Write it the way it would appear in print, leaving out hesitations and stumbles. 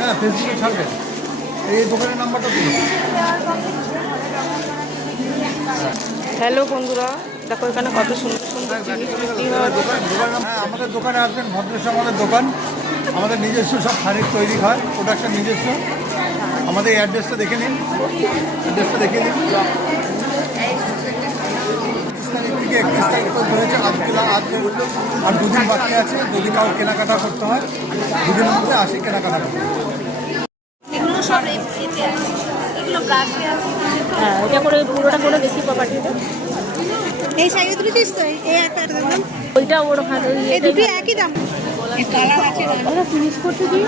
হ্যাঁ, ফেসবুকে ছাড়বেন। এই দোকানের নাম্বারটা দিন। হ্যালো বন্ধুরা, দেখো এখানে কত সুন্দর সুন্দর জিনিস বিক্রি হয়। হ্যাঁ, আমাদের দোকানে আসবেন, ভদ্রেশ্বর আমাদের দোকান। আমাদের নিজস্ব সব শাড়ির তৈরি হয়, প্রোডাকশন নিজস্ব। আমাদের অ্যাড্রেসটা দেখে নিন, অ্যাড্রেসটা দেখে নিন। 31 থেকে 31 তারিখ তো ধরেছে, আজকে আর দুদিন বাকি আছে। যদি কাউ কেনাকাটা করতে হয়, দুদিনের মধ্যে আসি কেনাকাটা করতে। এগুলো সব এতে আছে, এগুলো ব্রাশে আছে। হ্যাঁ, এটা করে পুরোটা করে দেখি প্রপার্টিতে। এই শাড়ি দুটো পিস তো, এই একটা দাম, ওইটা ওর ওখানে এই দুটো একই দাম। এই কালার আছে, ফিনিশ করতে দিই।